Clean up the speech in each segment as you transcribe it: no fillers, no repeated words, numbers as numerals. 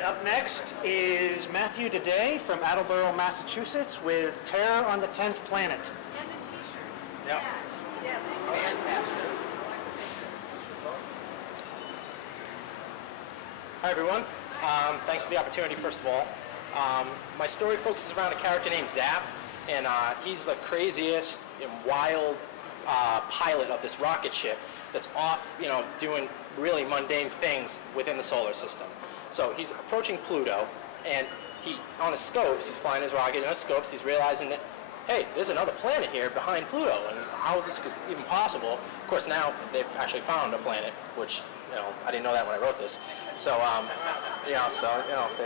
right, up next is Matthew Daday from Attleboro, Massachusetts with Terror on the 10th Planet. And the t-shirt. Yep. Yes. Fantastic. Hi everyone. Thanks for the opportunity, first of all. My story focuses around a character named Zap, and he's the craziest and wild pilot of this rocket ship that's off, doing really mundane things within the solar system. So he's approaching Pluto, and on the scopes, he's flying his rocket, and on the scopes, he's realizing that, hey, there's another planet here behind Pluto, and how this is even possible. Of course, now they've actually found a planet, which, I didn't know that when I wrote this. So, there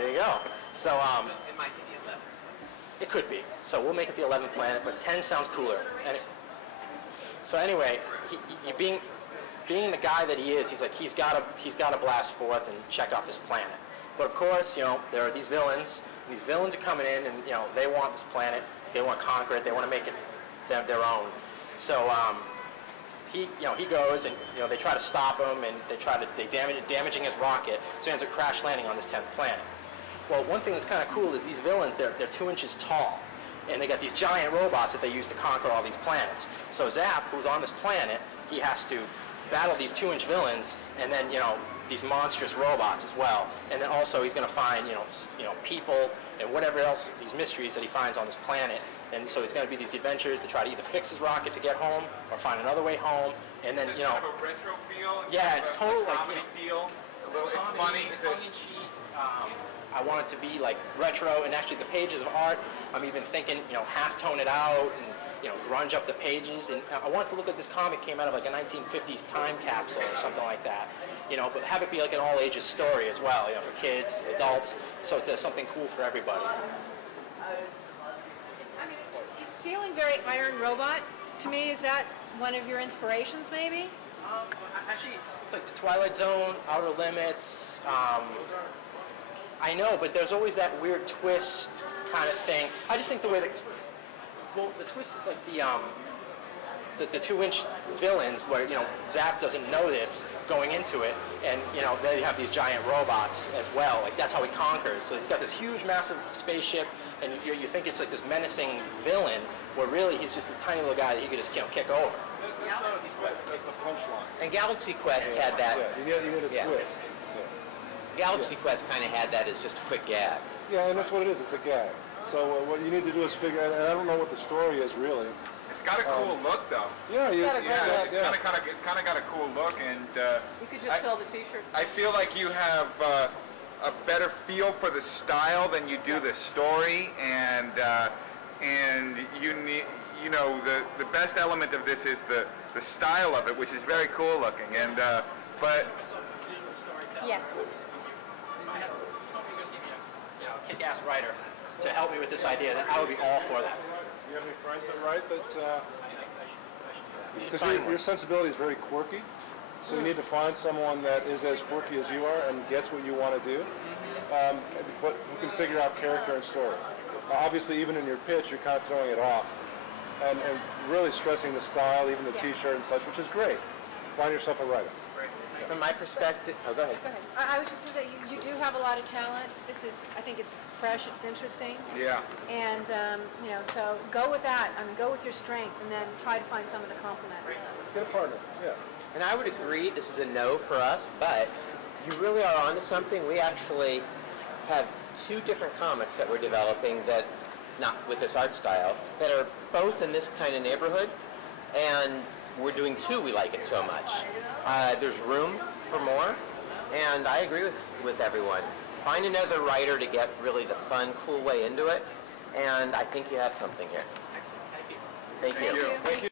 you go. So, It might be the 11th. it could be. So we'll make it the 11th planet, but 10 sounds cooler. So anyway, he being the guy that he is, he's got to blast forth and check out this planet. But of course, there are these villains. These villains are coming in, and they want this planet. They want to conquer it. They want to make it their own. So he goes, and they try to stop him, and they damaging his rocket. So he ends up crash landing on this 10th planet. Well, one thing that's kind of cool is these villains. They're 2 inches tall, and they got these giant robots that they use to conquer all these planets. So Zap, who's on this planet, he has to battle these 2-inch villains, and then these monstrous robots as well. And then also he's going to find people and whatever else, these mysteries that he finds on this planet. And so it's going to be these adventures to try to either fix his rocket to get home or find another way home. And then It's kind of a retro feel. Yeah, it's total a comedy feel. It's funny. It's tongue-in-cheek. I want it to be like retro, and actually the pages of art, I'm even thinking, half-tone it out and grunge up the pages. And I want it to look like this comic came out of like a 1950s time capsule or something like that. But have it be like an all-ages story as well, for kids, adults, so there's something cool for everybody. I mean, it's feeling very Iron Robot to me. Is that one of your inspirations, maybe? Actually, it's like the Twilight Zone, Outer Limits. I know, but there's always that weird twist kind of thing. I just think the way the twist is like the 2-inch villains, where Zap doesn't know this going into it, and they have these giant robots as well. Like that's how he conquers. So he's got this huge, massive spaceship, and you think it's like this menacing villain, where really he's just this tiny little guy that you could just kick over. Galaxy Quest, that's a punchline. And Galaxy Quest had that. Yeah, you get a twist. Galaxy Quest kind of had that as just a quick gag. Yeah, and that's what it is. It's a gag. So what you need to do is figure. And I don't know what the story is really. It's got a cool look, though. Yeah, it's kind of got a cool look, and You could just sell the t-shirts. I feel like you have a better feel for the style than you do the story, and you need. The best element of this is the style of it, which is very cool looking, and but Yes. I had somebody going to give me a kick-ass writer to help me with this idea, that I would be all for that. You have any friends that write that? You should Because find your sensibility is very quirky, so you need to find someone that is as quirky as you are and gets what you want to do, but who can figure out character and story. Obviously, even in your pitch, you're kind of throwing it off, and really stressing the style, even the T-shirt and such, which is great. Find yourself a writer. From my perspective, Oh, go ahead. Go ahead. I was just going to say, you do have a lot of talent. I think it's fresh, it's interesting. yeah. And, so go with that. I mean, go with your strength, and then try to find someone to complement. Get a partner. Yeah. and I would agree this is a no for us, but you really are onto something. We actually have 2 different comics that we're developing that, not with this art style, that are both in this kind of neighborhood, and we're doing 2, we like it so much. There's room for more, and I agree with everyone. Find another writer to get really the fun, cool way into it, and I think you have something here. Excellent. Thank you. Thank you. Thank you.